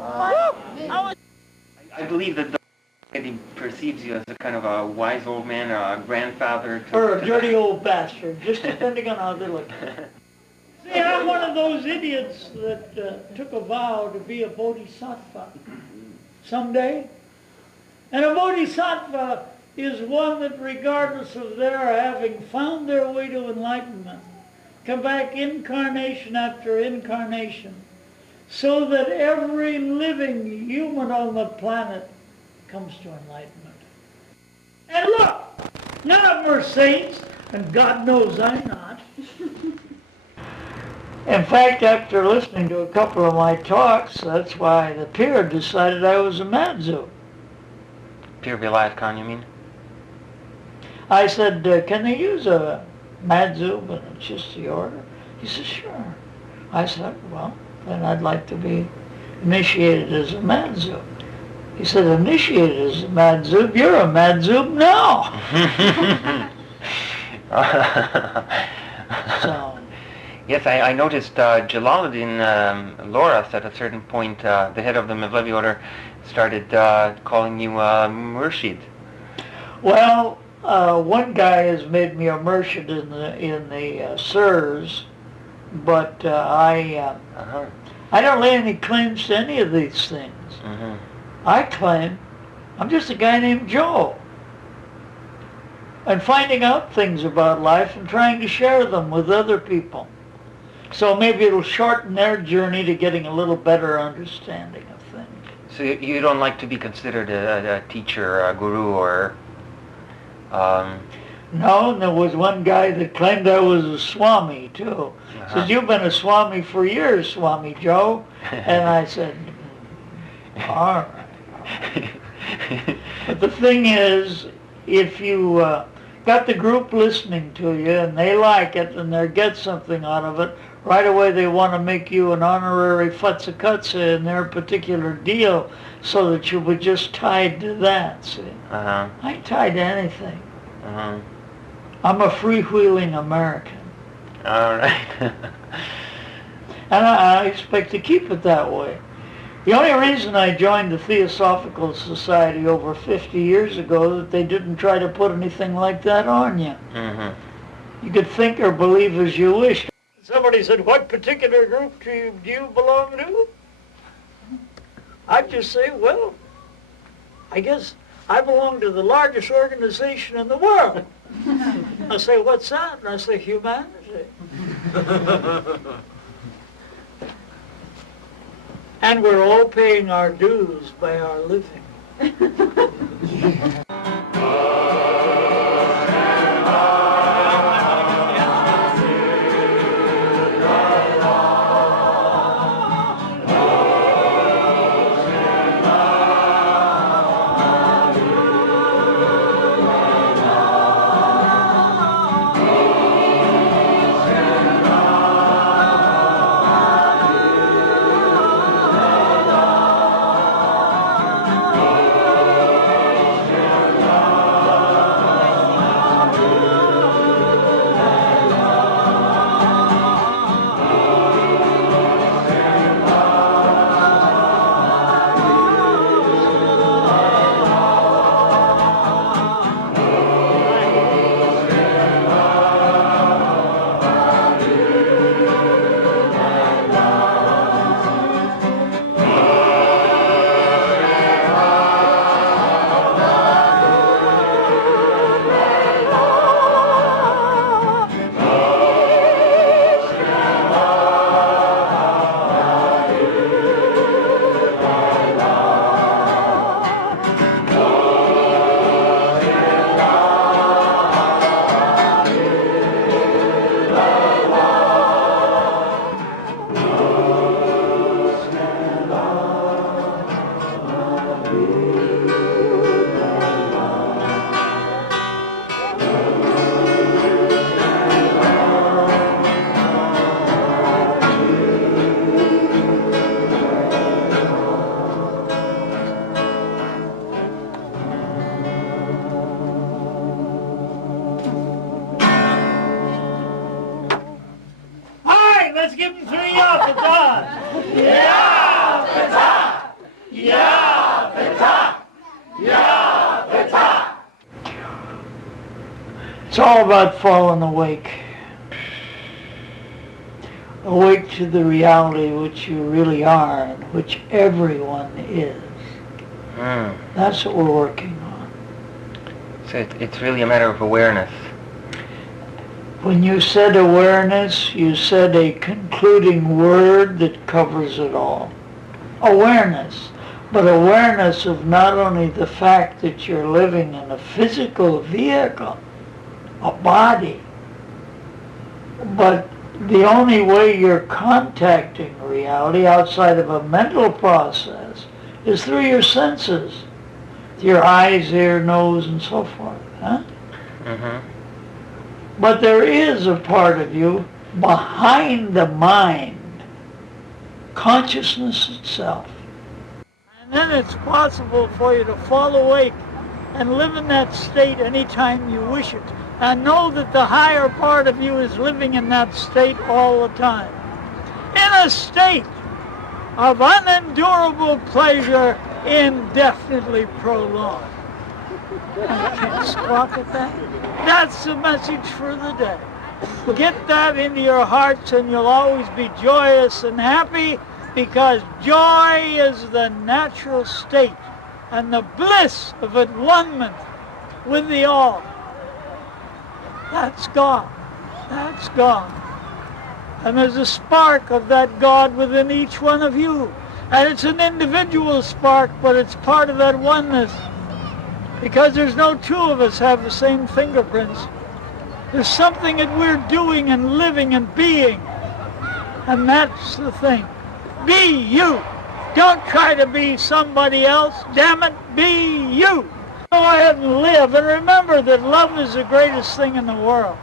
I believe that the he perceives you as a kind of a wise old man, a grandfather. Or a dirty old bastard, just depending on how they look at it. See, I'm one of those idiots that took a vow to be a bodhisattva someday. And a bodhisattva is one that, regardless of their having found their way to enlightenment, come back incarnation after incarnation, so that every living human on the planet comes to enlightenment. And look, none of them are saints, and God knows I'm not. In fact, after listening to a couple of my talks, that's why the peer decided I was a Madzu. Peer Vilayat Khan, you mean? I said, can they use a Madzu in a Chisti order? He said, sure. I said, well, then I'd like to be initiated as a Madzu. He said, initiated as a Madzub? You're a Madzub now. So, yes, I noticed Jalaluddin Loras at a certain point, the head of the Mevlevi order, started calling you Murshid. Well, one guy has made me a Murshid in the Sirs, but I don't lay any claims to any of these things. Mm-hmm. I claim I'm just a guy named Joe, and finding out things about life and trying to share them with other people. So maybe it'll shorten their journey to getting a little better understanding of things. So you don't like to be considered a teacher, a guru, or... No, and there was one guy that claimed I was a Swami, too. Says, you've been a Swami for years, Swami Joe. And I said, all right. But the thing is, if you got the group listening to you and they like it and they get something out of it, right away they want to make you an honorary Fatsakatsa in their particular deal so that you'll be just tied to that, see? I ain't tied to anything. I'm a freewheeling American. All right. And I expect to keep it that way. The only reason I joined the Theosophical Society over 50 years ago that they didn't try to put anything like that on you. Mm-hmm. You could think or believe as you wish. Somebody said, what particular group do you belong to? I'd just say, well, I guess I belong to the largest organization in the world. I say, what's that? And I say, humanity. And we're all paying our dues by our living. Let's give him 3 up, it's on. Yeah, it's on. all about falling awake. Awake to the reality which you really are and which everyone is. That's what we're working on. So it's really a matter of awareness. When you said awareness, you said a concluding word that covers it all. Awareness. But awareness of not only the fact that you're living in a physical vehicle, a body, but the only way you're contacting reality outside of a mental process is through your senses. Your eyes, ear, nose, and so forth. Huh? But there is a part of you behind the mind, consciousness itself. And then it's possible for you to fall awake and live in that state anytime you wish it. And know that the higher part of you is living in that state all the time. In a state of unendurable pleasure indefinitely prolonged. I can't squawk at that. That's the message for the day. Get that into your hearts and you'll always be joyous and happy, because joy is the natural state and the bliss of at-one-ment with the all. That's God. That's God. And there's a spark of that God within each one of you. And it's an individual spark, but it's part of that oneness. Because there's no two of us have the same fingerprints. There's something that we're doing and living and being. And that's the thing. Be you. Don't try to be somebody else. Damn it, be you. Go ahead and live. And remember that love is the greatest thing in the world.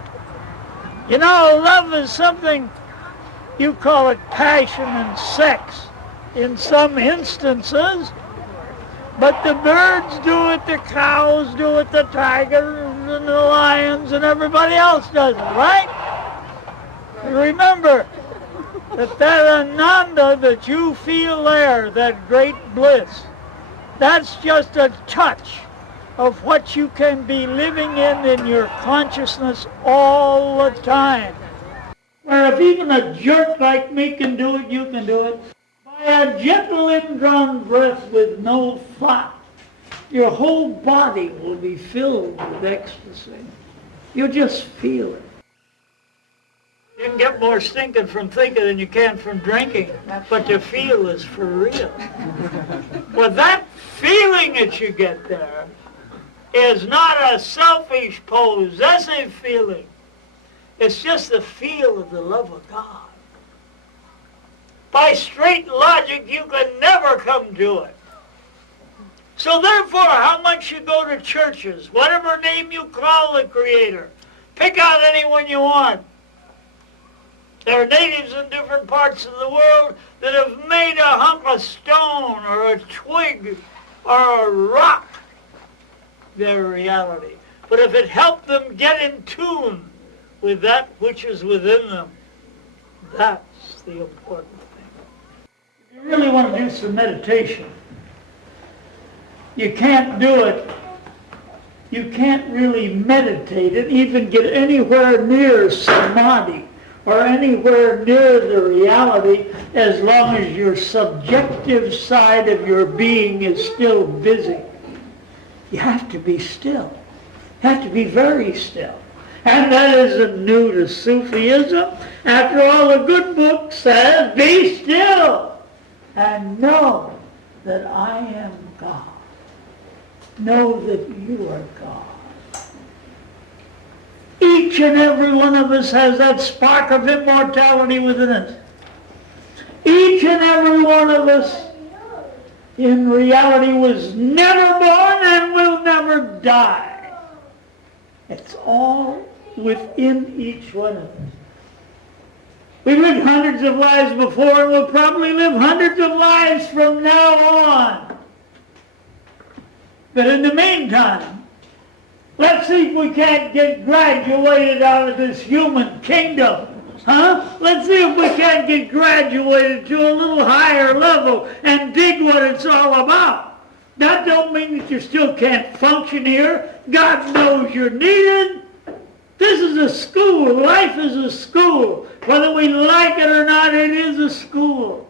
You know, love is something, you call it passion and sex in some instances. But the birds do it, the cows do it, the tigers and the lions and everybody else does it, right? And remember that ananda that you feel there, that great bliss, that's just a touch of what you can be living in your consciousness all the time. Where if even a jerk like me can do it, you can do it. By a gentle indrawn breath with no thought, your whole body will be filled with ecstasy. You'll just feel it. You can get more stinking from thinking than you can from drinking, but to feel is for real. Well, that feeling that you get there is not a selfish, possessive feeling. It's just the feel of the love of God. By straight logic, you can never come to it. So therefore, how much you go to churches, whatever name you call the Creator, pick out anyone you want. There are natives in different parts of the world that have made a hunk of stone or a twig or a rock their reality. But if it helped them get in tune with that which is within them, that's the important thing. If you really want to do some meditation, you can't do it. You can't really meditate and even get anywhere near samadhi or anywhere near the reality as long as your subjective side of your being is still busy. You have to be still. You have to be very still. And that isn't new to Sufism. After all, the good book says, be still and know that I am God. Know that you are God. Each and every one of us has that spark of immortality within us. Each and every one of us in reality was never born and will never die. It's all within each one of us. We lived hundreds of lives before and will probably live hundreds of lives from now on. But in the meantime, let's see if we can't get graduated out of this human kingdom. Let's see if we can't get graduated to a little higher level and dig what it's all about. That don't mean that you still can't function here. God knows you're needed. This is a school. Life is a school. Whether we like it or not, it is a school.